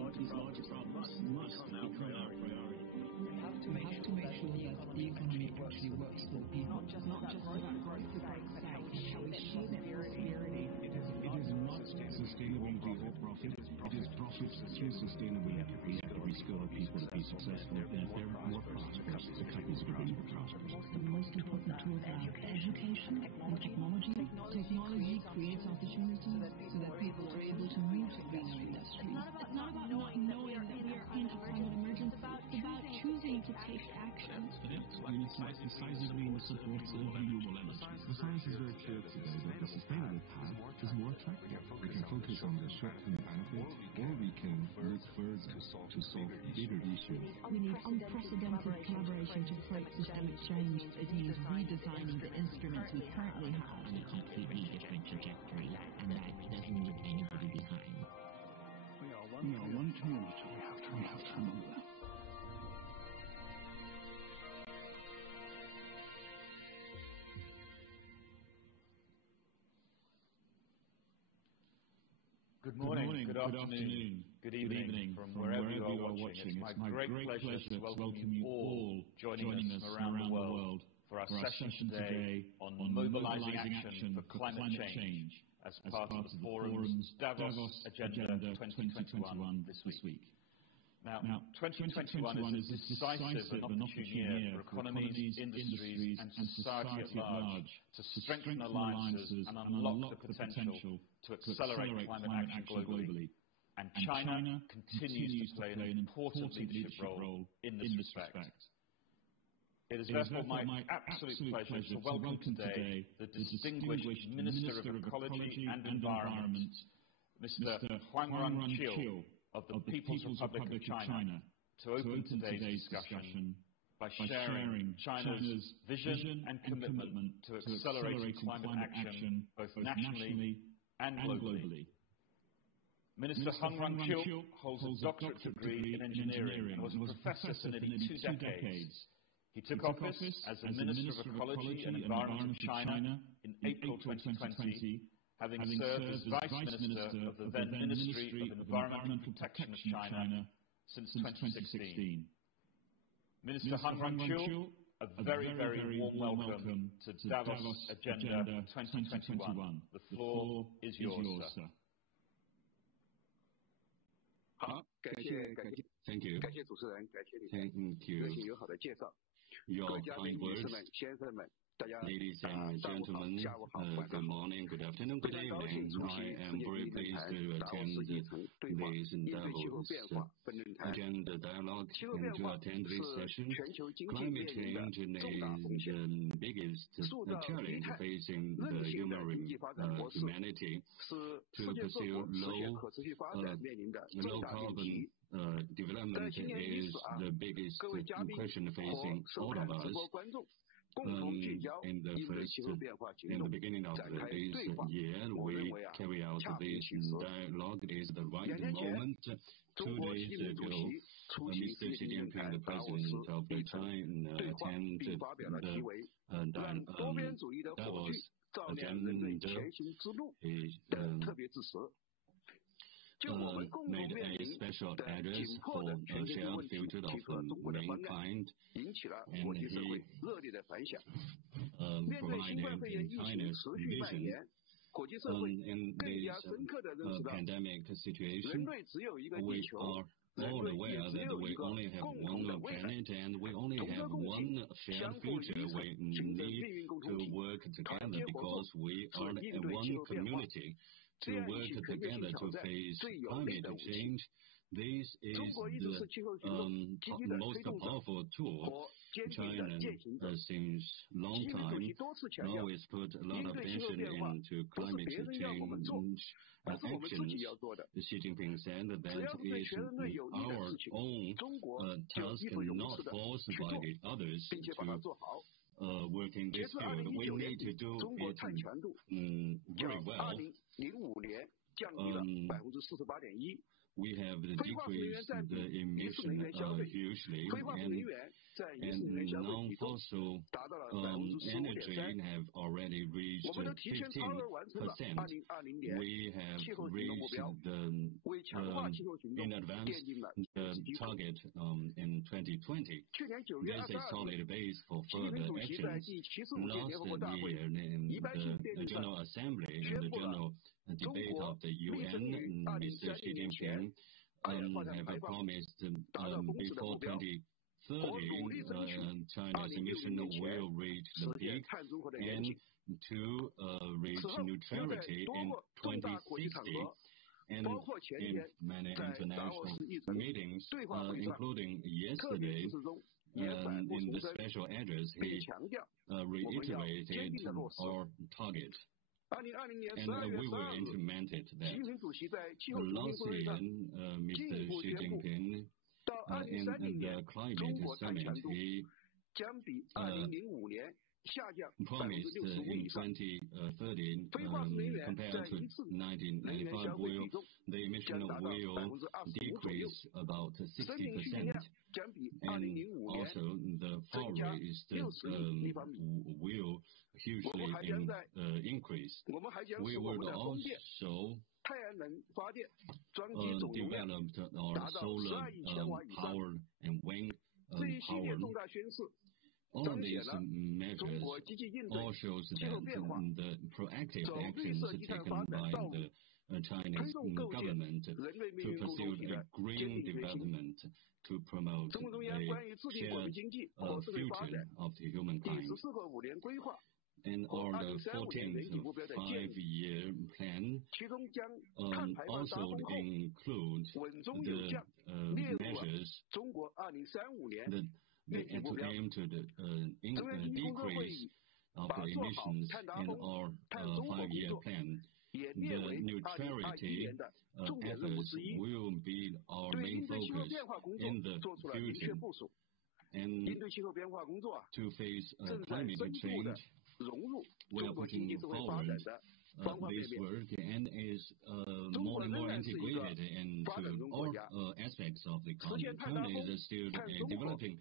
larger problems must become our priority. We have to make sure that the economy actually works for people, not just about growth for growth's sake. How we share that prosperity. It is not sustainability or profit. It is profit through sustainability. We have to reskill people to be successful, and if they're more prosperous, the countries are going to be prosperous. The most important tools are education and technology. Technology creates opportunities so that people are able to move to greener industries. Not about knowing that we are in a climate emergency, about choosing to take action. Decisively in the support of renewable energy. The science is very clear today that the sustainable path is more attractive. We can focus on the short-term benefits, or we can look further to solve bigger issues. We need unprecedented collaboration to fight systemic change. It means redesigning the instruments we currently have. On a completely different trajectory, and that doesn't leave anybody behind. We are one community. We have to remember that. Good morning, good afternoon, good evening from wherever you are watching. It's my great pleasure to welcome you all joining us around the world for our session today on mobilizing action for climate change as part of the forum's Davos Agenda 2021 this week. Now, 2021 is a decisive and opportune year for economies, industries and society at large to strengthen alliances and unlock the potential to accelerate climate action globally. And China continues to play an important leadership role in this respect. It is therefore my absolute pleasure to welcome today the distinguished Minister of Ecology and Environment, Mr. Huang Rongqiu, of the People's Republic of China, to open today's discussion by sharing China's vision and commitment to accelerating climate action both nationally and globally. Minister Huang Rongqiu holds a doctorate degree in engineering and was a professor for nearly 2 decades. He took office as the Minister of Ecology and Environment of China in April 2020, having served as Vice Minister of the then Ministry of Environmental Protection of China since 2016. Minister Huang Rongqiu, a very, very warm welcome to Davos Agenda 2021. The floor is yours, sir. 好，感谢 Thank you. 感谢主持人，感谢你 Thank you. 热情友好的介绍。 Your 各位嘉宾、 kind 女士 words. 们、先生们。 Ladies and gentlemen, good morning, good afternoon, good evening. I am very pleased to attend this Davos Agenda Dialogue and to attend this session. Climate change is the biggest challenge facing the humanity. To pursue low carbon development is the biggest question facing all of us. In the beginning of this year, we carry out this dialogue. It is the right moment. 2 days ago, Mr. Xi Jinping, the President of China, attended the Davos Agenda. Made a special address for a shared future of mankind, and he provided China's vision. In this pandemic situation, we are all aware that we only have one planet and we only have one shared future. We need to work together because we are one community. To work together to face climate change, this is the most powerful tool. China, since long time, always put a lot of attention into climate change actions. Xi Jinping said that it is our own task, not forced by the others, to work in this field. We need to do it very well. We have decreased the emission hugely, and non-fossil energy have already reached 15%. We have reached the in advance the target in 2020. There's a solid base for further actions. Last year in the General Assembly, in the General Debate of the UN, Mr. Xi Jinping have promised before 2030, China's emission will reach the peak and to reach neutrality in 2060. And in many international meetings, including yesterday, in the special address, he reiterated our target. And we will implement it. That last year, Mr. Xi Jinping, in the climate summit, he promised in 2030, compared to 1995, the emission will decrease about 60%, and also the forest will hugely increase. We will also develop our solar power and wind power. All these measures all shows that the proactive actions taken by the Chinese government to pursue a green development to promote a shared future of the humankind. And our 14th five-year plan also includes the measures that aim to decrease of the emissions in our five-year plan. The neutrality efforts will be our main focus in the future. And to face climate change, we are pushing forward this work and is more and more integrated into all aspects of the economy. China is still a developing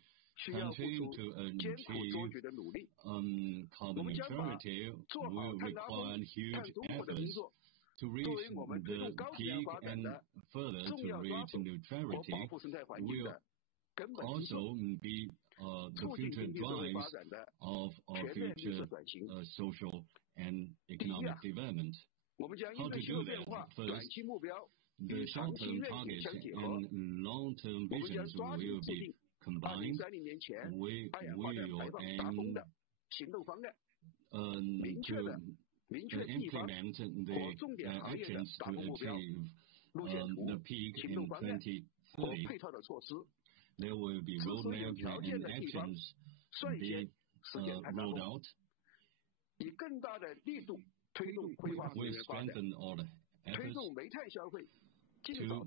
country. To achieve carbon neutrality will require huge efforts. To reach the peak and further to reach neutrality will also be the future drives of our future social and economic development. How to do that? First, the short-term targets and long-term visions will be combined. We will aim to implement the actions to achieve the peak in 2030. There will be roadmap and actions be rolled out. We strengthen all the efforts to,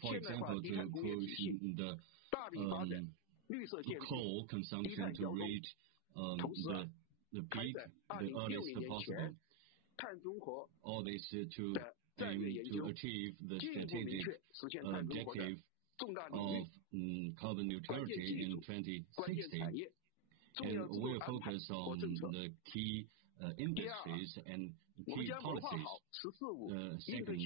for example, to push the coal consumption to reach the peak the earliest possible. All this to aim to achieve the strategic objective of carbon neutrality in 2060. And we'll focus on the key industries and key policies. Second,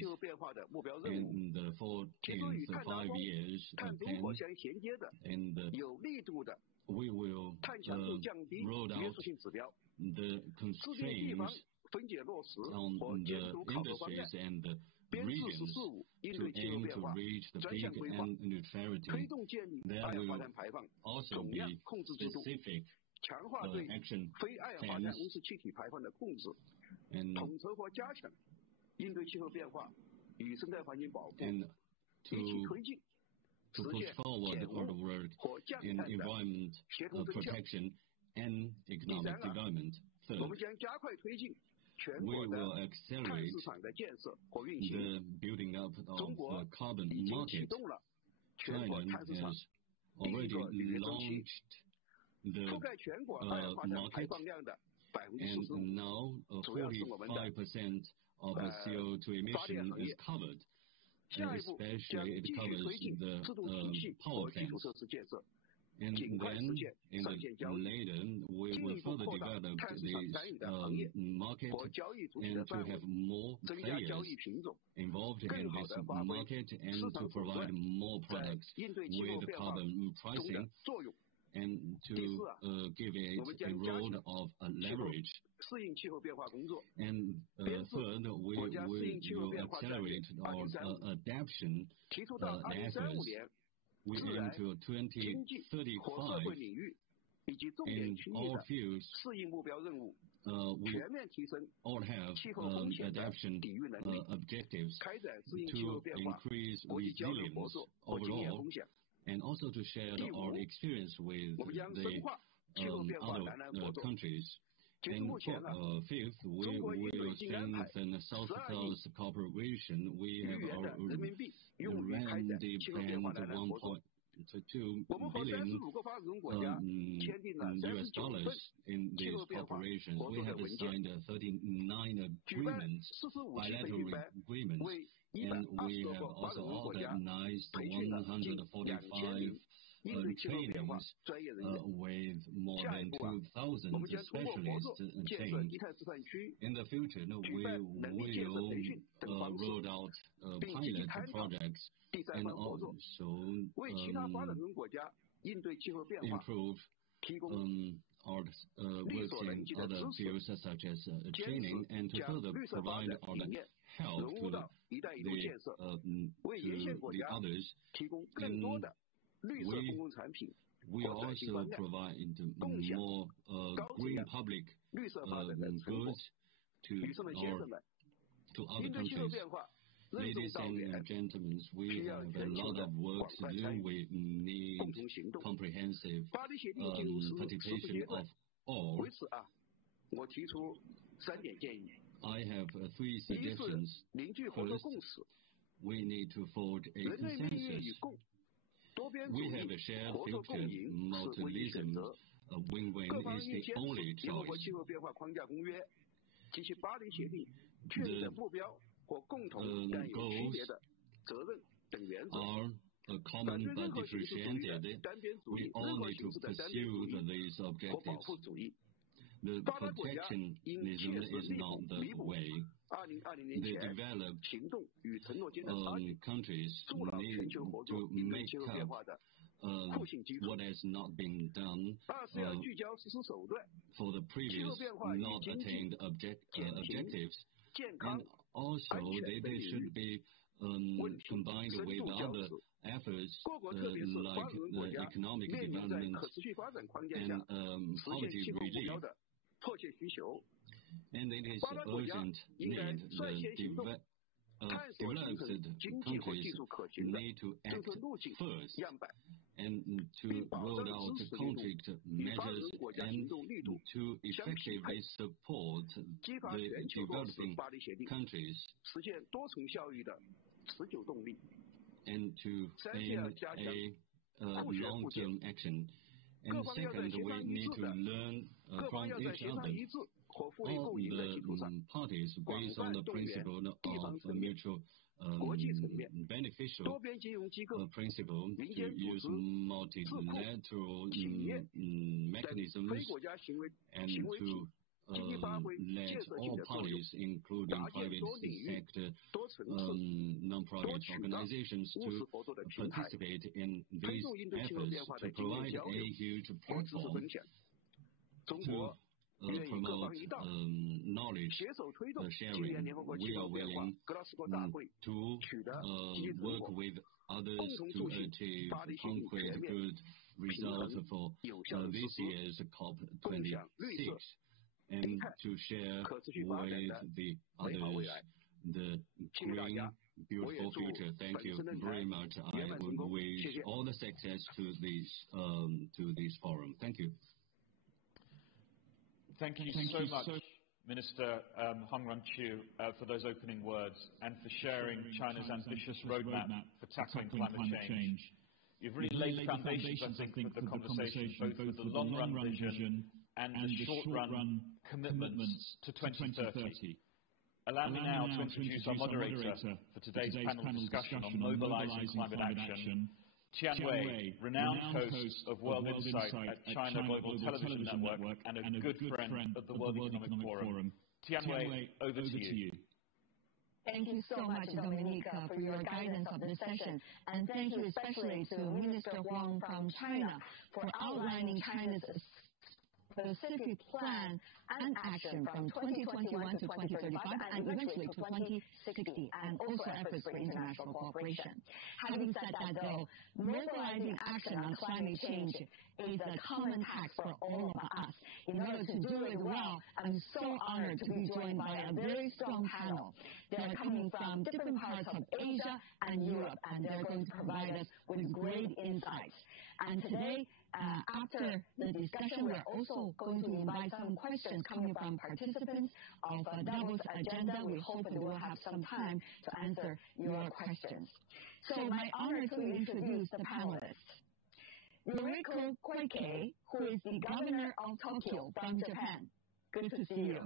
in the 14th 5 years plan, and we will roll out the constraints on the industries and the regions to aim to reach the peak and neutrality. There will also be specific action plans and to push forward all the work in environment protection and economic development. Third, we will accelerate the building up of carbon market. China has already launched the market, and now 45% of the CO2 emission is covered. Especially it covers the power plants. And then, later, we will further develop this market and to have more players involved in this market and to provide more products with carbon pricing and to give it a role of leverage. And third, we will accelerate our adaptation efforts. We aim to 2035 in all fields. We all have adaptation objectives to increase resilience overall and also to share our experience with the other countries. And fifth, we will strengthen South-South cooperation. We have our R&D plan of $1.2 billion US dollars in these corporations. We have signed 39 agreements, bilateral agreements, and we have also organized 145 trainings with more than 2,000 specialists trained. In the future, we will roll out pilot projects and also improve our work in other fields such as training and to further provide our help to the others. And we also provide more green public goods to other countries. Ladies and gentlemen, we have a lot of work to do. We need comprehensive participation of all. I have three suggestions. First, we need to forge a consensus. We have a shared future. Multilateralism, win-win is the only choice. The goals are common but differentiated. We all need to pursue these objectives. The protectionism is not the way. The developed countries need to make up what has not been done for the previous not attained objectives. And also, they should be combined with other efforts like the economic development and poverty relief. And it is urgent need the developed countries need to act first and to roll out concrete measures and to effectively support the developing countries and to aim a long-term action. And second, we need to learn from each other. All the parties, based on the principle of mutual beneficial principle, to use multilateral mechanisms and to let all parties, including private sector, non-profit organizations, to participate in these efforts to provide a huge platform to promote knowledge sharing. We are willing to work with others to achieve concrete good results for this year's COP26 and to share with the others the green, beautiful future. Thank you very much. I would wish all the success to this forum. Thank you. Thank you so much, Minister Hong Ran-Chiu, for those opening words and for sharing China's ambitious roadmap for tackling climate change. You've really laid the foundations, I think, for the conversation, both with the long-run vision and the short-run commitments to 2030. Allow me now to introduce our moderator for today's panel discussion on mobilizing climate action, Tian Wei, renowned host of World Insight at China Global Television Network and a good friend of the World Economic Forum. Tian Wei, over to you. Thank you so much, Dominique, for your guidance of this session. And thank you especially to Minister Huang from China for outlining China's specific plan and action from 2021 to 2035 and eventually to 2060, and also efforts for international cooperation. Having said that, though, mobilizing action on climate change is a common task for all of us. In order to do it well, I'm so honored to be joined by a very strong panel. They're coming from different parts of Asia and Europe, and they're going to provide us with great insights. And today, after the discussion, we're also going to invite some questions coming from participants of Davos Agenda. We hope that we'll have some time to answer your questions. So my honor to introduce the panelists. Yoriko Koike, who is the governor of Tokyo from Japan. Good to see you.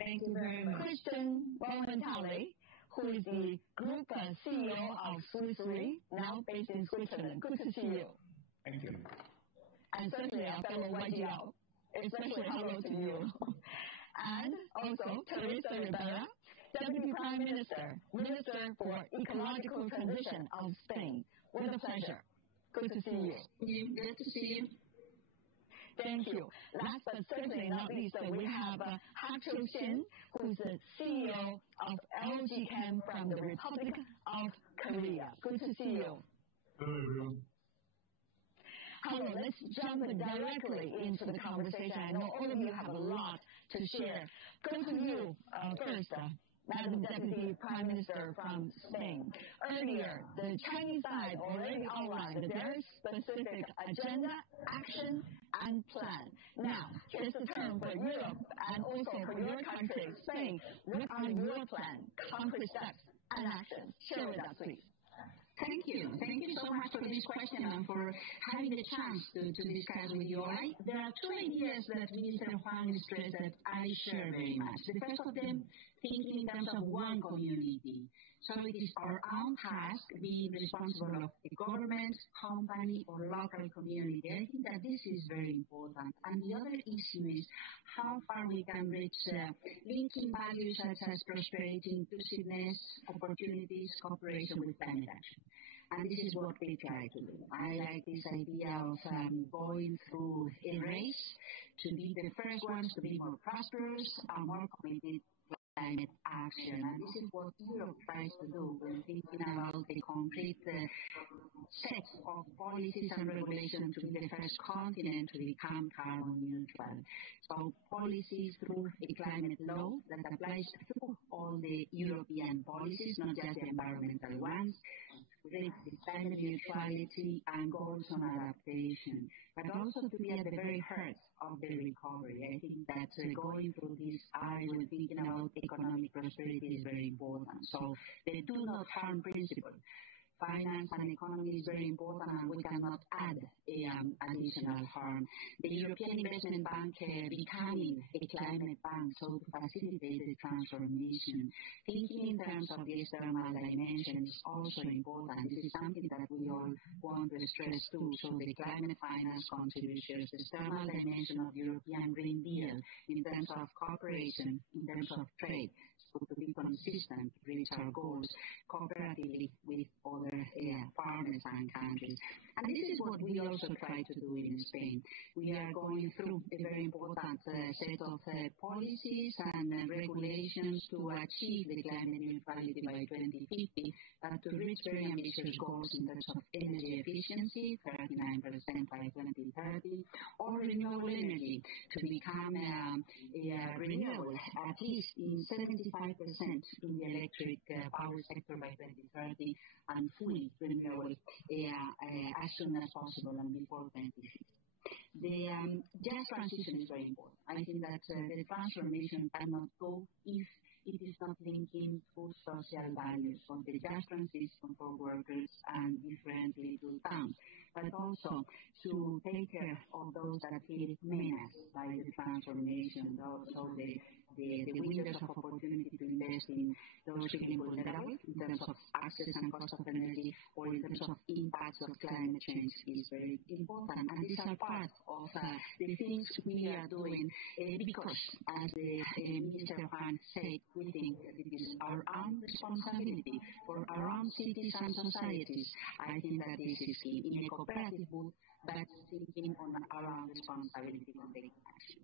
Thank you very much. Christian Romanale, who is the group CEO of Swiss Re, now based in Switzerland. Good to see you. Thank you. And certainly our fellow YGL, especially hello to you. And also Teresa Rivera, Deputy Prime Minister, Minister for Ecological Transition of Spain. What a pleasure. Good to see you. Good to see you. Thank you. Last but certainly not least, we have Ha-Cho Shin, who's the CEO of LG Chem from the Republic of Korea. Good to see you. Hello, everyone. Hello, let's jump directly into the conversation. I know all of you have a lot to share. Go to you first, Madam Deputy Prime Minister from Spain. Earlier, the Chinese side already outlined a very specific agenda, action, and plan. Now, here's the turn for Europe and also for your country, Spain. What are your plans, concrete steps, and actions? Share with us, please. Thank you. Thank you so much for this question and for having the chance to discuss with you all. There are two ideas that Minister Huang stressed that I share very much. The first of them, thinking in terms of one community. So it is our own task being responsible of the government, company, or local community. I think that this is very important. And the other issue is how far we can reach linking values such as prosperity, inclusiveness, opportunities, cooperation with climate action. And this is what we try to do. I like this idea of going through a race to be the first ones to be more prosperous and more committed to climate action. And this is what Europe tries to do when thinking about the concrete set of policies and regulations to be the first continent to become carbon neutral. So policies through a climate law that applies to all the European policies, not just the environmental ones, with climate neutrality and goals on adaptation, but also to be at the very heart of the recovery. I think that going through this eye when thinking about economic prosperity is very important. So the do not harm principle. Finance and economy is very important, and we cannot add additional harm. The European Investment Bank becoming a climate bank, so to facilitate the transformation. Thinking in terms of the external dimension is also important. This is something that we all want to stress too. So the climate finance contributions, the external dimension of the European Green Deal in terms of cooperation, in terms of trade, so to be consistent to reach our goals cooperatively with other partners and countries. And this is what we also try to do in Spain. We are going through a very important set of policies and regulations to achieve the climate neutrality by 2050, to reach very ambitious goals in terms of energy efficiency, 39% by 2030, or renewable energy to become renewable at least in 75% in the electric power sector by 2030, and fully renewable as soon as possible and before 2050. The just transition is very important. I think that the transformation cannot go if it is not linking to social values. So the just transition for workers and differently to towns, but also to take care of those that feel menaced by the transformation, also the the windows of opportunity to invest in those really vulnerable in terms of access and cost of energy or in terms of impacts of climate change is very important. And these are part of the things we are doing because, as the Minister Juan said, we think that it is our own responsibility for our own cities and societies. I think that this is key in a cooperative book, but thinking on our own responsibility to take action.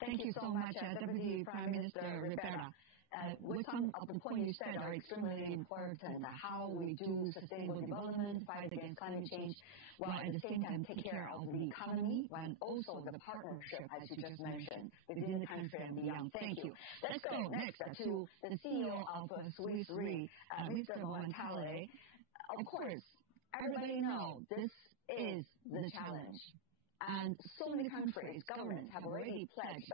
Thank you so much, Deputy Prime Minister Rivera. With some of the points you said are extremely important, how we do sustainable development, fight against climate change, while at the same time take care of the economy and also the partnership, as you just mentioned, within the country and beyond. Thank you. Let's go next to the CEO of Swiss Re, Mr. Montale. Of course, everybody knows this is the challenge. And so many countries, governments have already pledged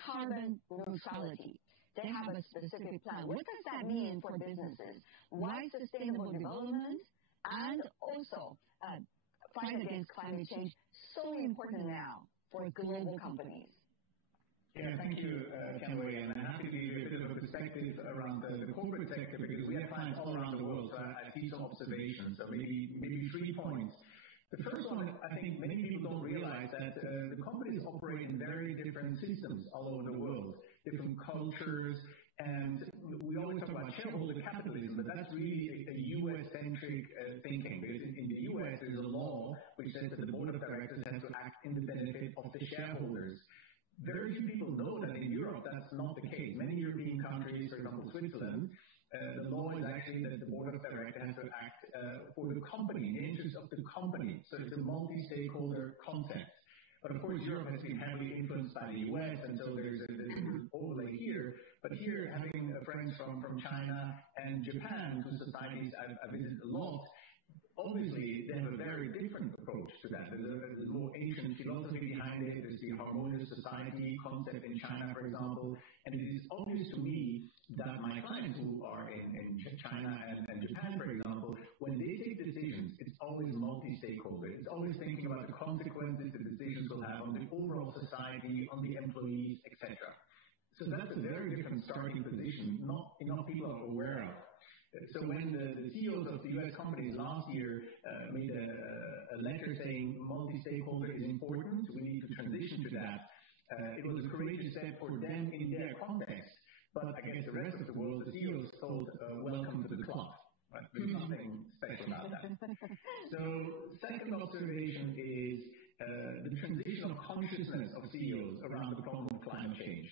carbon neutrality. They have a specific plan. What does that mean for businesses? Why sustainable development and also fight against climate change so important now for global companies? Yeah, thank you, Kenway, and I'm happy to give you a bit of a perspective around the corporate sector because we have clients all around the world, so I see some observations, so maybe 3 points. The first one, I think many people don't realize that the companies operate in very different systems all over the world, different cultures, and we always talk about shareholder capitalism, but that's really a U.S.-centric thinking. Because in the U.S., there's a law which says that the board of directors has to act in the benefit of the shareholders. Very few people know that in Europe that's not the case. Many European countries, for example Switzerland, the law is actually that the board of directors has to act for the company, in the interest of the company. So it's a multi-stakeholder concept. But of course, Europe has been heavily influenced by the US, and so there's an overlay here. But here, having friends from China and Japan, whose societies I visited a lot, obviously they have a very different approach to that. There's a more ancient philosophy behind it. There's the harmonious society concept in China, for example. And it is obvious to me that my clients who are in China and Japan, for example, when they take decisions, it's always multi-stakeholder. It's always thinking about the consequences the decisions will have on the overall society, on the employees, etc. So that's a very different starting position, not enough people are aware of. So when the CEOs of the U.S. companies last year made a letter saying multi-stakeholder is important, we need to transition to that, it was a courageous step for them in their context. But I guess the rest of the world, the CEOs told, welcome to the club. Right? There's nothing special about that. So second observation is the transition of consciousness of CEOs around the problem of climate change.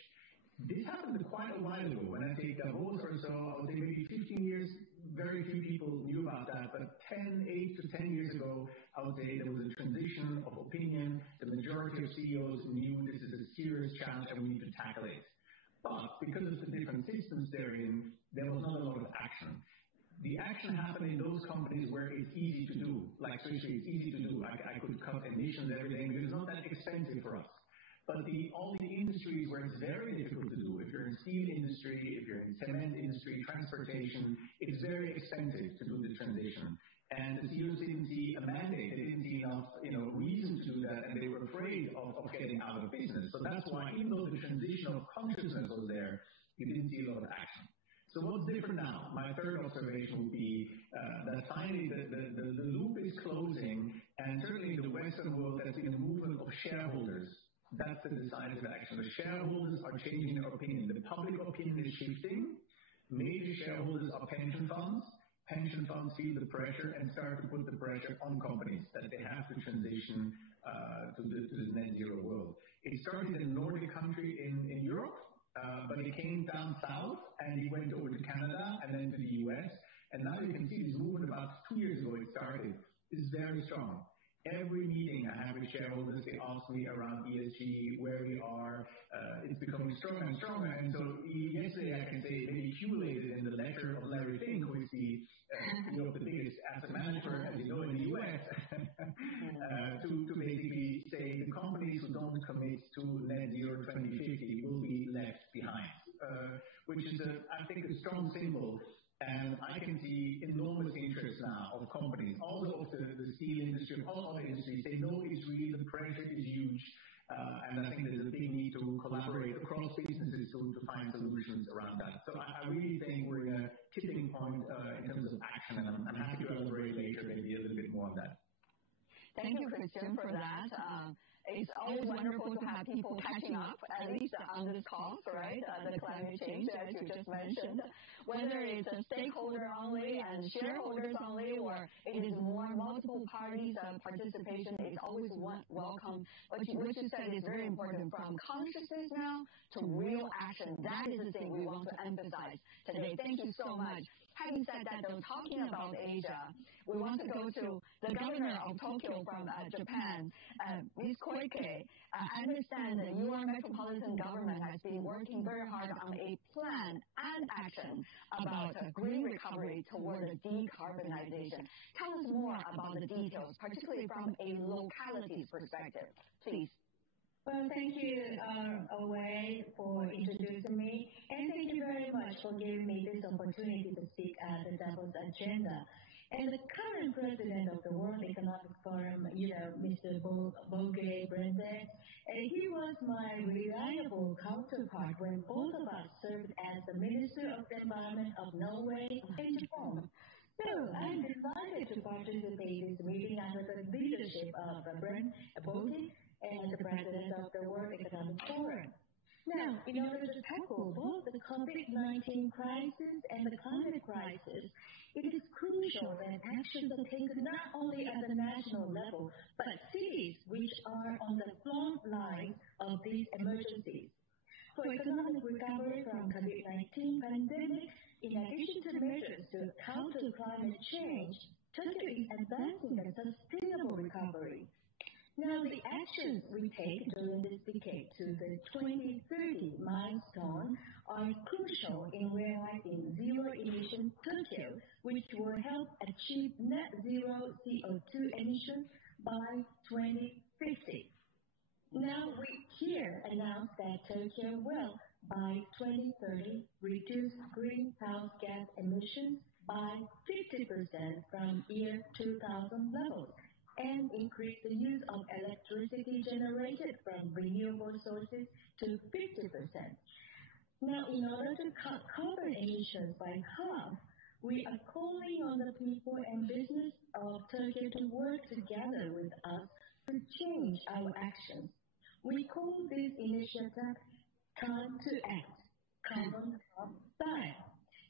This happened quite a while ago. When I take Davos or so, I would say maybe 15 years, very few people knew about that. But 8 to 10 years ago, I would say there was a transition of opinion. The majority of CEOs knew this is a serious challenge and we need to tackle it. But because of the different systems they're in, there was not a lot of action. The action happened in those companies where it's easy to do. Like, seriously, it's easy to do. I could cut emissions and everything. It's not that expensive for us. But all the industries where it's very difficult to do, if you're in steel industry, if you're in cement industry, transportation, it's very expensive to do the transition. And the CEOs didn't see a mandate, they didn't see enough reason to do that, and they were afraid of getting out of business. So that's why, even though the transition of consciousness was there, you didn't see a lot of action. So what's different now? My third observation would be that finally the loop is closing, and certainly in the Western world, there's been a movement of shareholders. That's the decisive action. The shareholders are changing their opinion. The public opinion is shifting. Major shareholders are pension funds. Pension funds feel the pressure and start to put the pressure on companies that they have to transition to the net zero world. It started in a Nordic country in Europe, but it came down south and it went over to Canada and then to the US. And now you can see this movement about 2 years ago it started. It's very strong. Every meeting I have with shareholders, they ask me around ESG, where we are. It's becoming stronger and stronger. And so yesterday, I can say, they accumulated in the letter of Larry Fink, who is the biggest asset manager, as you know, in the U.S., to basically say the companies who don't commit to net zero 2050 will be left behind, which is, I think, a strong symbol. And I can see enormous interest now of companies, also of the steel industry, all other industries. They know it's really, the pressure is huge. And I think there's a big need to collaborate across business find solutions around that. So I really think we're in a tipping point in terms of action, and I'm happy to elaborate later maybe a little bit more on that. Thank you, Christian, for that. It's always wonderful to have people catching up, at least on this call, right? The climate change, as you just mentioned. Whether it's a stakeholder only and shareholders only, or it is more multiple parties participation, it's always welcome. What you said is very important, from consciousness now to real action. That is the thing we want to emphasize today. Thank you so much. Having said that, though, talking about Asia, we want to go to the governor of Tokyo from Japan, Ms. Koike. I understand that your metropolitan government has been working very hard on a plan and action about green recovery toward decarbonization. Tell us more about the details, particularly from a locality's perspective, please. Well, thank you, Wei, for introducing me, and thank you very much for giving me this opportunity to speak at the Davos agenda. And the current president of the World Economic Forum, Mr. Boge Brende, he was my reliable counterpart when both of us served as the Minister of the Environment of Norway and Japan. So I'm delighted to participate in this meeting under the leadership of Brent Boge and the president of the World Economic Forum. Now, in order to tackle both the COVID-19 crisis and the climate crisis, it is crucial that actions are taken not only at the national level, but cities which are on the front line of these emergencies. For economic recovery from COVID-19 pandemic, in addition to measures to counter climate change, Tokyo is advancing a sustainable recovery. Now, the actions we take during this decade to the 2030 milestone are crucial in realizing zero-emission Tokyo, which will help achieve net zero CO2 emissions by 2050. Now, we here announce that Tokyo will, by 2030, reduce greenhouse gas emissions by 50% from year 2000 levels, and increase the use of electricity generated from renewable sources to 50%. Now, in order to cut carbon emissions by half, we are calling on the people and business of Tokyo to work together with us to change our actions. We call this initiative Time to Act, Carbon Drop Time.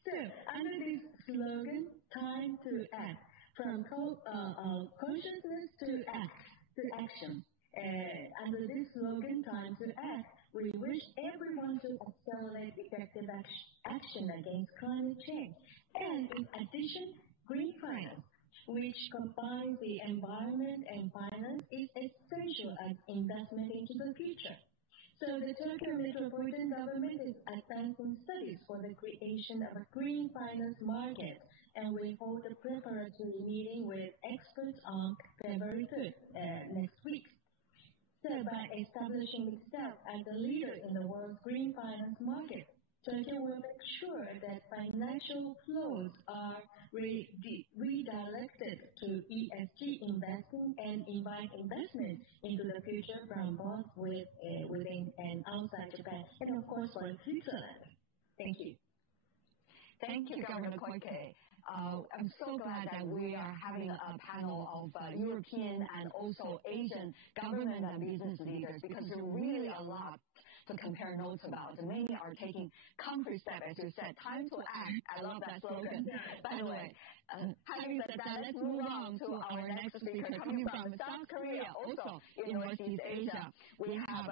So, under this slogan, Time to Act, from consciousness to action. Under this slogan, Time to Act, we wish everyone to accelerate effective action against climate change. And in addition, green finance, which combines the environment and finance, is essential as investment into the future. So the Tokyo Metropolitan Government is advancing studies for the creation of a green finance market, and we hold a preparatory meeting with experts on February 3rd, next week. So by establishing itself as a leader in the world's green finance market, Tokyo will make sure that financial flows are redirected to ESG investing and invite investment into the future from both within and outside Japan, and of course for Switzerland. Thank you. Thank you, Governor Koike. I'm so glad that we are having a panel of European and also Asian government and business leaders, because there are really a lot to compare notes about. And many are taking concrete steps, as you said, time to act. I love that slogan. By the way, having said that, let's move on to our next speaker, coming from South Korea, also in Northeast Asia. We have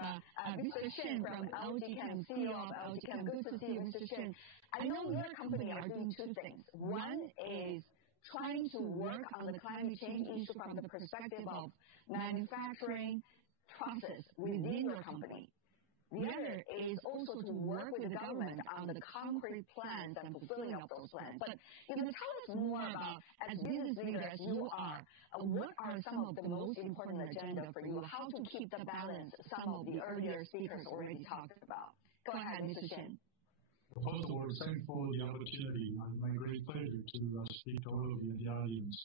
Mr. Shin from LG Chem, CEO of LG Chem. Good to see you, Mr. Shin. I know your company are doing two things. One is trying to work on the climate change issue from the perspective of manufacturing process within your company. The other is also to work with the government on the concrete plans and fulfilling of those plans. But you can tell us more about, as business leader as you are, what are some of the most important agenda for you? How to keep the balance some of the earlier speakers already talked about. Go ahead, Mr. Shin. First of all, thanks for the opportunity. It's my great pleasure to speak to all of you in the audience.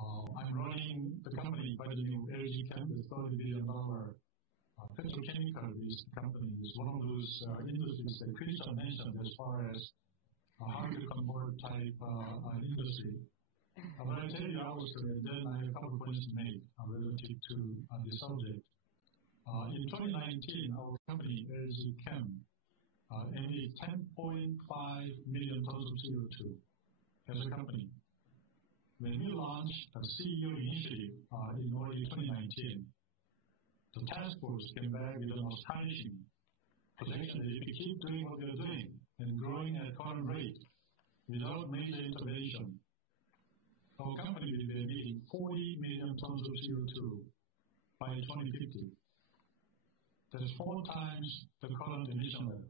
I'm running the company by the name of LG Chem, a $30 billion Petrochemical-based company is one of those industries that Christian mentioned as far as hard to convert type industry. But I tell you our story, and then I have a couple of points to make relative to the subject. In 2019, our company, LG Chem, emitted 10.5 million tons of CO2 as a company. When we launched a CEO initiative in early 2019, the task force came back with an astonishing projection that if we keep doing what we are doing and growing at current rate without major intervention, our company will be emitting 40 million tons of CO2 by 2050. That's 4 times the current emission level.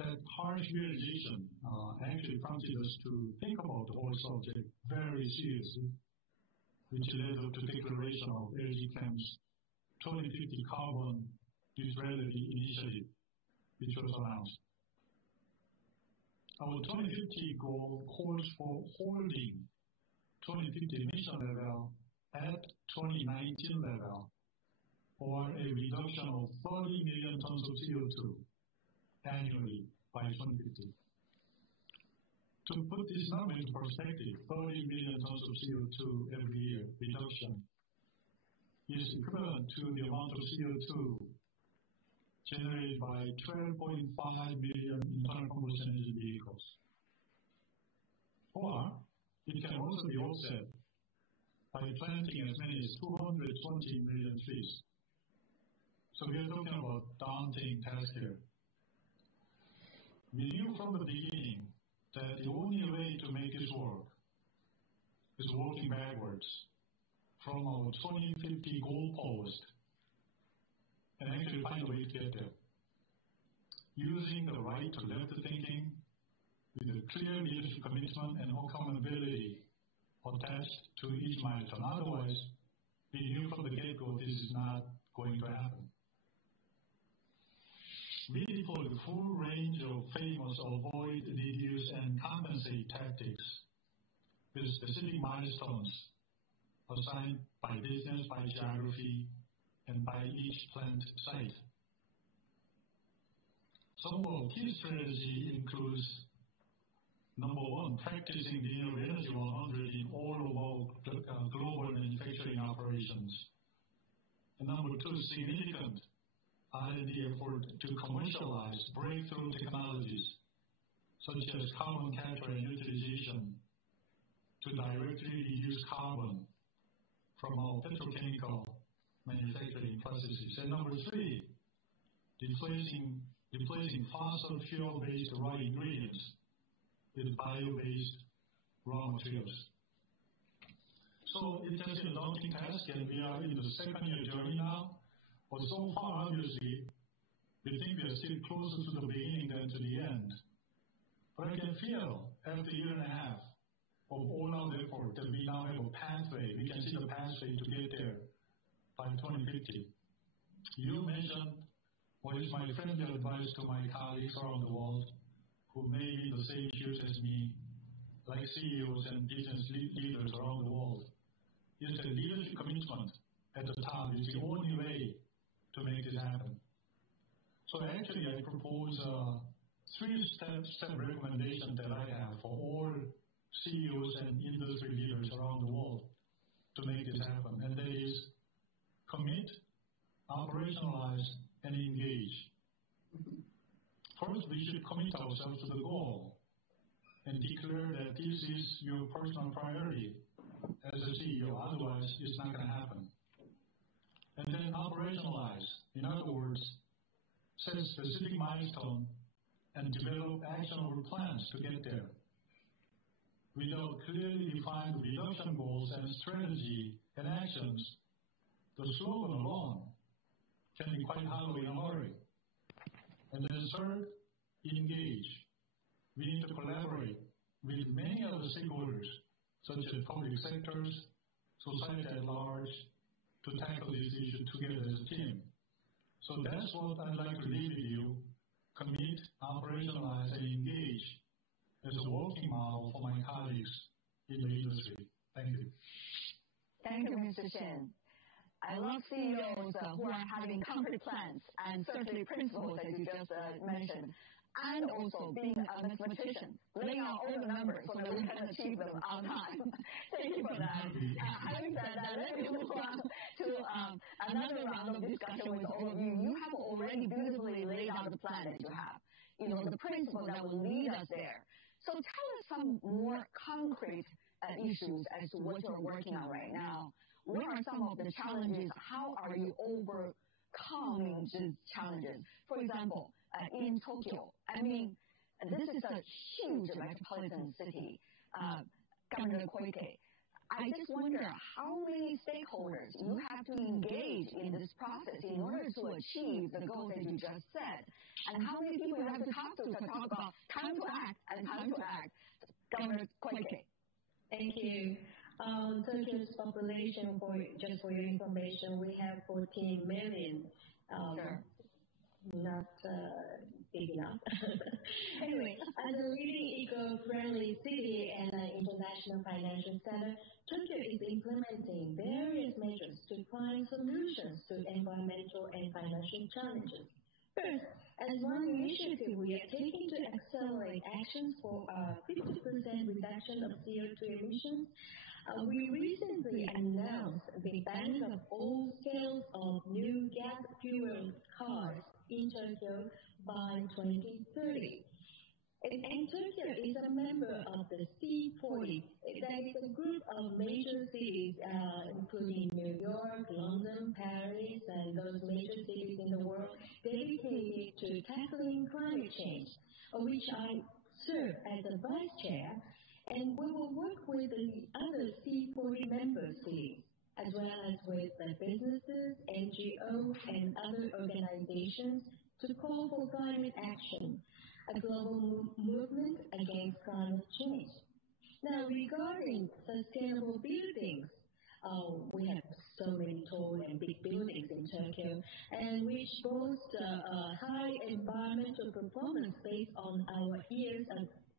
That harsh realization actually prompted us to think about the whole subject very seriously, which led up to the declaration of LG Chem's 2050 carbon neutrality initiative, which was announced. Our 2050 goal calls for holding 2050 emission level at 2019 level, or a reduction of 30 million tons of CO2 annually by 2050. To put this number into perspective, 30 million tons of CO2 every year reduction is equivalent to the amount of CO2 generated by 12.5 million internal combustion engine vehicles. Or it can also be offset by planting as many as 220 million trees. So we are talking about daunting task here. We knew from the beginning that the only way to make this work is working backwards from our 2050 goalpost and actually find a way to get there. Using the right to left thinking with a clear leadership commitment and accountability attached to each milestone. Otherwise, we knew from the get-go this is not going to happen. We deployed the full range of famous avoid, reduce, and compensate tactics with specific milestones assigned by business, by geography, and by each plant site. Some of our key strategy includes, number 1, practicing renewable energy 100 in all of our global manufacturing operations. And number 2, significant R&D effort to commercialize breakthrough technologies such as carbon capture and utilization to directly reduce carbon from our petrochemical manufacturing processes. And number 3, replacing fossil fuel-based raw ingredients with bio-based raw materials. So it has been a daunting task, and we are in the second year journey now. But so far, obviously, we think we are still closer to the beginning than to the end. But I can feel, after a year and a half of all our effort, that we now have a pathway. We can see the pathway to get there by 2050. You mentioned what is my friendly advice to my colleagues around the world who may be in the same shoes as me, like CEOs and business leaders around the world, is that leadership commitment at the top is the only way to make this happen. So actually, I propose a 3-step recommendation that I have for all CEOs and industry leaders around the world to make this happen. And that is commit, operationalize, and engage. First, we should commit ourselves to the goal and declare that this is your personal priority as a CEO. Otherwise, it's not going to happen. And then operationalize. In other words, set a specific milestone and develop actionable plans to get there. Without clearly defined reduction goals and strategy and actions, the slogan alone can be quite hollow in a hurry. And then third, engage. We need to collaborate with many other stakeholders, such as public sectors, society at large, to tackle this issue together as a team. So that's what I'd like to leave with you. Commit, operationalize, and engage as a working model for my colleagues in the industry. Thank you. Thank you, Mr. Chen. I love CEOs who are having concrete plans and certainly principles, as you just mentioned, and also being a mathematician, laying out all the numbers so that we can achieve them on time. Thank you for that. Having said that, let me move on to another round of discussion with all of you. You have already beautifully laid out the plan that you have, the principles that will lead us there. So tell us some more concrete issues as to what you're working on right now. What are some of the challenges? How are you overcoming these challenges? For example, in Tokyo, I mean, this is a huge metropolitan city, Governor Koike. I just wonder how many stakeholders you have to engage in this process in order to achieve the goals that you just said, and how many people you have to talk about time to act and time to act. Governor Koike. Thank you. Tokyo's population, just for your information, we have 14 million. Sure. Not big enough. Anyway, as a leading eco-friendly city and an international financial center, Tokyo is implementing various measures to find solutions to environmental and financial challenges. First, as one initiative we are taking to accelerate actions for a 50% reduction of CO2 emissions, we recently announced the banning of all sales of new gas-fueled cars in Tokyo by 2030. And Tokyo is a member of the C40. That is a group of major cities, including New York, London, Paris, and those major cities in the world dedicated to tackling climate change, of which I serve as a vice chair. And we will work with the other C40 member cities, as well as with the businesses, NGOs, and other organizations to call for climate action, a global movement against climate change. Now, regarding sustainable buildings, we have so many tall and big buildings in Tokyo, and which boast high environmental performance based on our years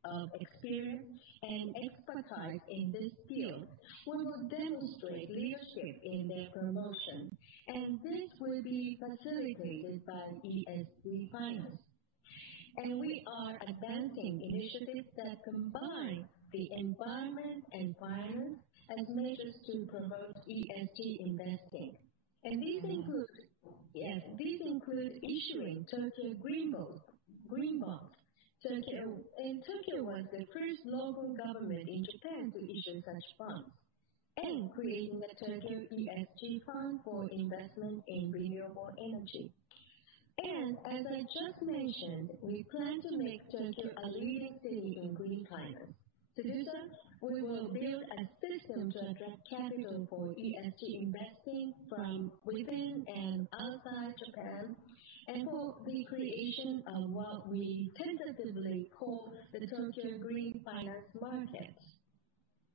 of experience and expertise in this field. We will demonstrate leadership in their promotion, and this will be facilitated by ESG finance. And we are advancing initiatives that combine the environment and finance as measures to promote ESG investing. And these include issuing Tokyo Green Bonds. Tokyo was the first local government in Japan to issue such funds, and creating the Tokyo ESG Fund for investment in renewable energy. And as I just mentioned, we plan to make Tokyo a leading city in green finance. To do so, we will build a system to attract capital for ESG investing from within and outside Japan, and for the creation of what we tentatively call the Tokyo Green Finance Market.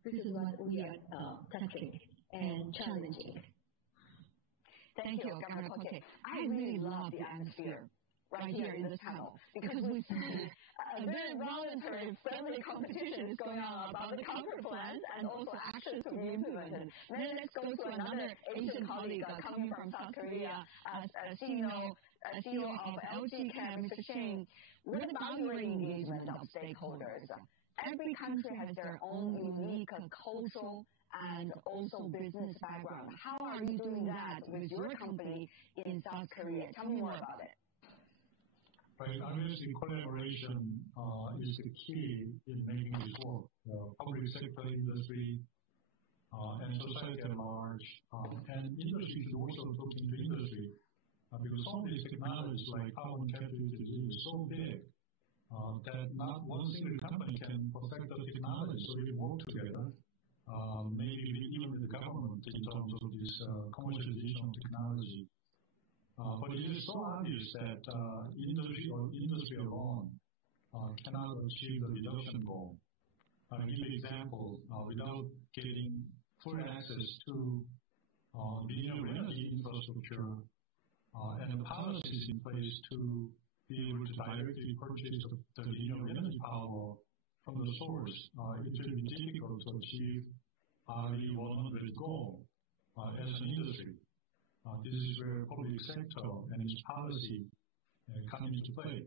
This is what we are tackling and challenging. Thank you, Governor Koike. I really love the atmosphere right here in this panel, because we see a very voluntary, friendly competition is going on about the concrete plans and also actions to be implemented. Then let's go to another Asian colleague coming from South Korea, CEO of LG Chem, Mr. Shane. What about your engagement of stakeholders? Every country has their own unique cultural and also business background. How are you doing that with your company in South Korea? Tell me more about it. Right. Obviously, collaboration is the key in making this work. The public sector, industry, and society at large, and industry should also talk to industry, because some of these technologies like carbon capture is so big that not one single company can perfect the technology, so we work together. Maybe even with the government in terms of this commercialization of technology. But it is so obvious that industry alone cannot achieve the reduction goal. I'll give you an example. Without getting full access to renewable energy infrastructure and the policies in place to be able to directly purchase the renewable energy power from the source, it will be difficult to achieve the 100 goal as an industry. This is where public sector and its policy come into play.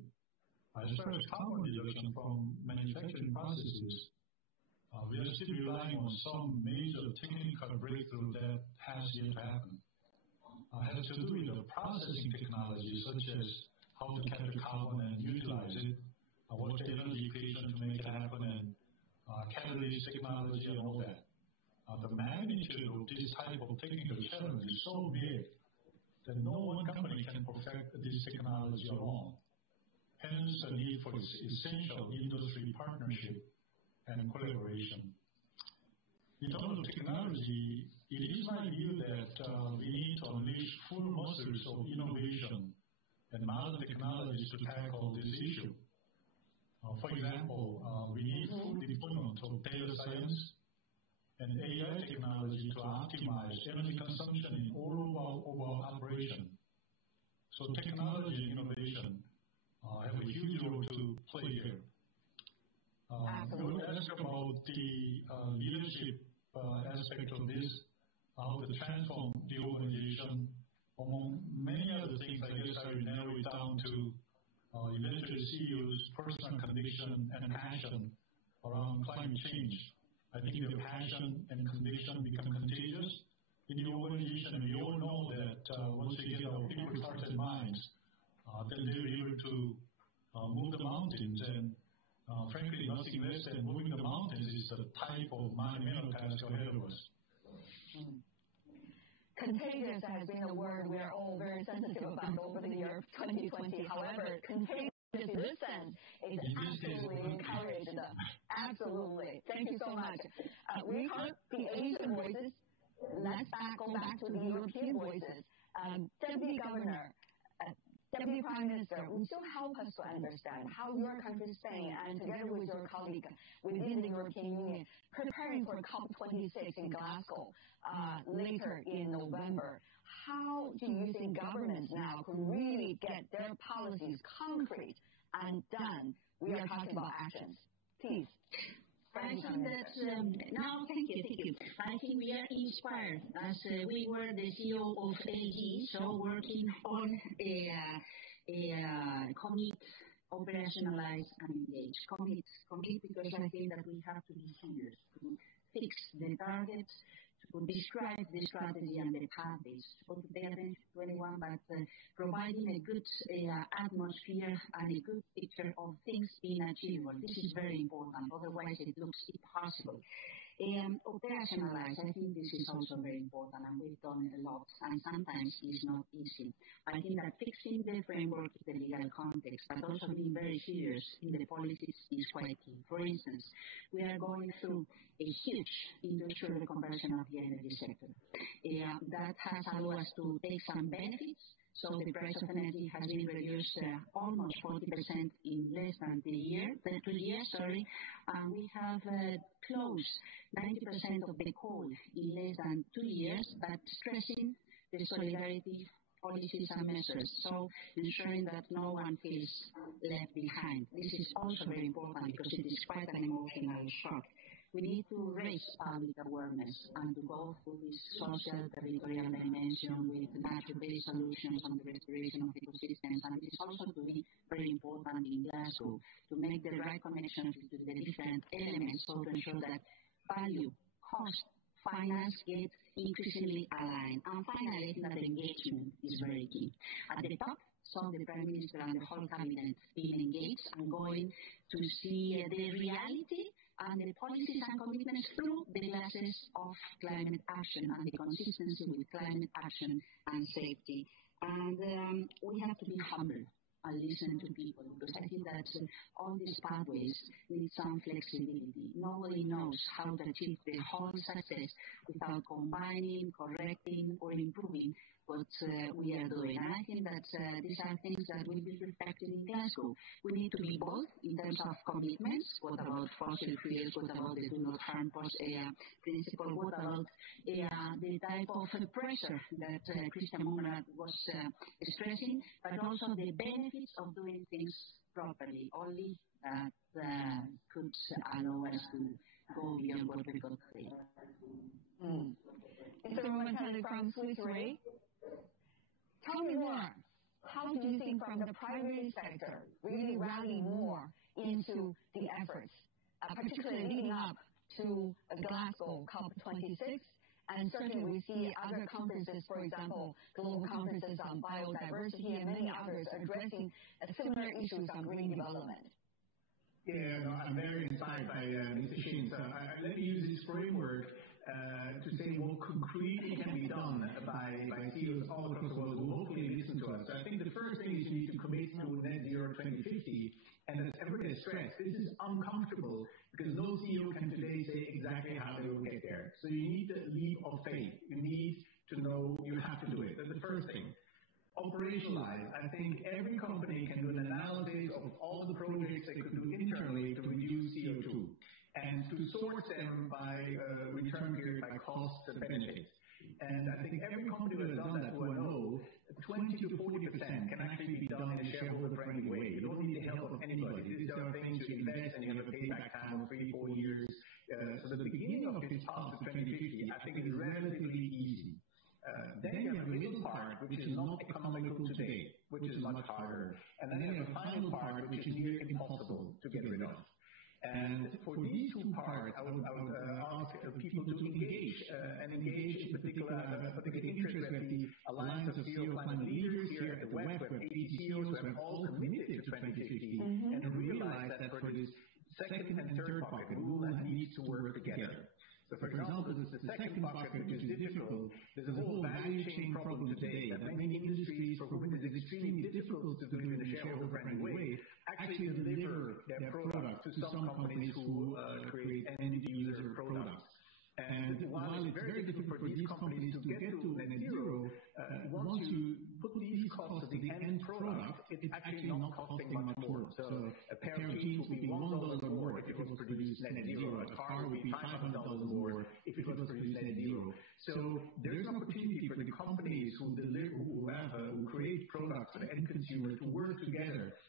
As far as carbon reduction from manufacturing processes, we are still relying on some major technical breakthrough that has yet to happen. Has to do with the processing technology, such as how to capture carbon and utilize it, what's the energy equation to make it happen, and catalyst technology and all that. The magnitude of this type of technical challenge is so big that no one company can perfect this technology alone. Hence, the need for essential industry partnership and collaboration. In terms of technology, it is my view that we need to unleash full muscles of innovation and modern technologies to tackle this issue. For example, we need full deployment of data science and AI technology to optimize energy consumption in all of our operation. So technology and innovation have a huge role to play here. You asked about the leadership aspect of this, how to transform the organization. Among many other things, I guess I will narrow it down to eventually CEO's personal conviction and passion around climate change. I think the passion and conviction become contagious in the organization. We all know that once we get our people's hearts and minds, then they'll be able to move the mountains. And frankly, nothing less than moving the mountains is the type of monumental task ahead of us. Contagious has been a word we are all very sensitive about over the year 2020. However, contagious in this sense is absolutely encouraged. Absolutely. Thank you so much. We heard the Asian voices. Let's go back to the European voices. Deputy Governor, Deputy Prime Minister, would you help us to understand how your country, Spain, and together with your colleague within the European Union, preparing for COP26 in Glasgow later in November? How do you think governments now can really get their policies concrete and done? We are talking about actions. Please. I think that now, thank you. I think we are inspired as we were the CEO of AG, so working on a commit, operationalize, and engage. Commit because I think that we have to be serious to fix the targets, to describe the strategy and the pathways, to pay attention to anyone, but providing a good atmosphere and a good picture of things being achievable. This is very important, otherwise it looks impossible. Operationalize, I think this is also very important, and we've done a lot, and sometimes it's not easy. I think that fixing the framework in the legal context, but also being very serious in the policies is quite key. For instance, we are going through a huge industrial reconversion of the energy sector. That has allowed us to take some benefits. So the price of energy has been reduced almost 40% in less than 2 years. And we have closed 90% of the coal in less than 2 years, but stressing the solidarity policies and measures, so ensuring that no one feels left behind. This is also very important because it is quite an emotional shock. We need to raise public awareness and to go through this social territorial dimension with nature-based solutions on the restoration of ecosystems. And it is also to be very important in Glasgow to make the right connections between the different elements, so to ensure that value, cost, finance get increasingly aligned. And finally, I think that engagement is very key. At the top, so the Prime Minister and the whole cabinet being engaged and going to see the reality and the policies and commitments through the glasses of climate action and the consistency with climate action and safety. And we have to be humble and listen to people, because I think that all these pathways need some flexibility. Nobody knows how to achieve the whole success without combining, correcting, or improving what we are doing. And I think that these are things that will be reflected in Glasgow. We need to be both in terms of commitments. What about fossil fuels? What about the do not harm principle? What about the type of pressure that Christian Munger was stressing, but also the benefits of doing things properly. Only that could allow us to go beyond what we got today. Mr. Roman from Swiss Re. Tell me more. How do you think from the private sector really rally more into the efforts, particularly leading up to Glasgow COP26? And certainly we see other conferences, for example, global conferences on biodiversity and many others addressing similar issues on green development. Yeah, no, I'm very inspired by Mr. Shin. So let me use this framework to say what concretely can be done by CEOs all across the world who hopefully listen to us. So I think the first thing is you need to commit to net zero 2050. And as everybody stressed, this is uncomfortable because no CEO can today say exactly how they will get there. So you need a leap of faith. You need to know you have to do it. That's the first thing. Operationalize. I think every company can do an analysis of all the projects they could do internally to reduce CO2 and to sort them by return period, by costs and benefits. And I think every company who has done that will know 20 to 40% can actually be done in a shareholder-friendly way. You don't need the help of anybody. These are things you invest and you have a payback time of 3-4 years. So the beginning of this path to 2050, I think, is relatively easy. Then you have the middle part, which is not economical today, which is much harder. And then you have the final part, which is near impossible to get rid of. And for these two parts, I would ask people to engage, and engage in particular interest with the Alliance of CEO Climate Leaders here at the WEF, with 80 CEOs who have all committed to 2050, and realize that for this second and third bucket, we will need to work together. So, for example, the second bucket, which is difficult, there's a whole value chain problem today that many industries, for whom it is extremely difficult to do it in a shareholder-friendly way, actually deliver their product to some companies who create end-user products. And while it's very difficult for these companies to get to net zero, once you put these costs to the end product, it's actually not costing much more. So a pair of jeans would be $1 more if it was produced net zero. A car would be $500 more if it was produced net zero. So there's an opportunity for the companies who create products for the end consumer to work together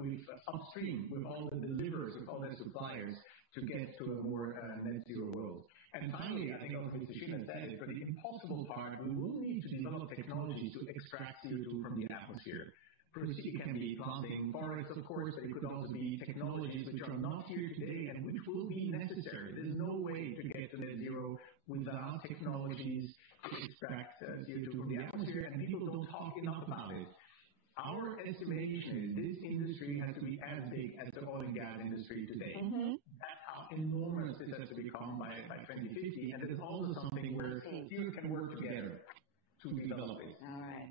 with upstream, with all the deliverers, with all their suppliers, to get to a more net zero world. And finally, I think Mr. Shin has said it, for the impossible part, we will need to develop technology to extract CO2 from the atmosphere. First, it can be planting forests, of course, but it could also be technologies which are not here today and which will be necessary. There's no way to get to net zero without technologies to extract CO2 from the atmosphere, and people don't talk enough about it. Our estimation is this industry has to be as big as the oil and gas industry today. That's how enormous this has to become by 2050, and it is also something where CEOs can work together to develop it. All right.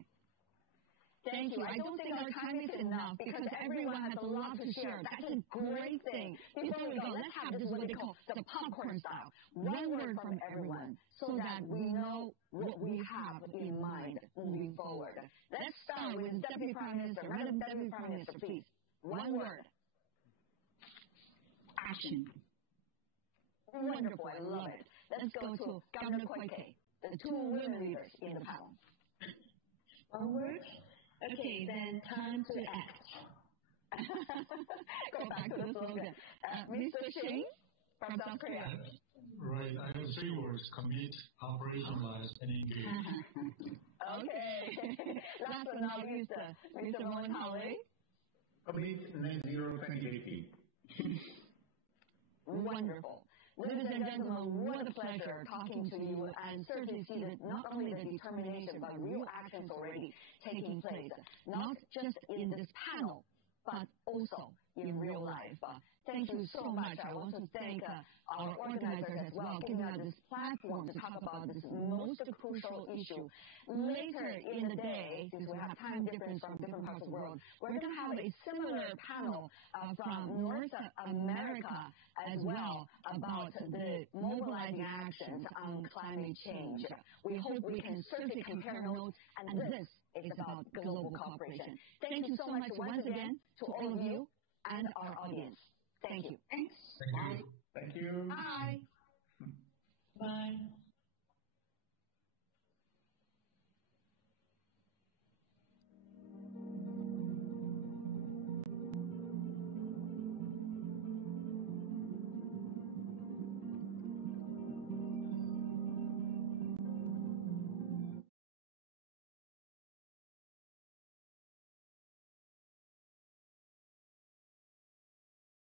Thank you. I don't think our time is enough because everyone has a lot to share. That's a great thing. Before we go, let's have this what they call the popcorn style. One word from everyone so that we know what we have in mind moving forward. Let's start with Deputy Prime Minister. Madam Deputy Prime Minister, please. One word. Action. Wonderful. I love it. Let's go to Governor Koike, the two women leaders in the panel. One word? Okay, then time to act. Go back to the slogan. Mr. Shin from South Korea. Right, I have 3 words: commit, operationalize, and engage. Okay. Last but not least, Mr. Mohan-Hawley. Commit net zero 2050. Wonderful. Ladies and gentlemen, what a pleasure talking to you and certainly see that not only the determination but real actions already taking place, not just in this panel, but also in real life. Thank you so much. I want to thank our organizers as well, giving us this platform to talk about this most crucial issue. Later in the day, since we have time difference from different parts of the world, we're going to have a similar panel from North America as well about the mobilizing actions on climate change. We hope we can certainly compare notes, and this is about global cooperation. Thank you so much once again to all of you and our audience. Thank you. Thanks. Thank you. Thank you. Bye. Bye.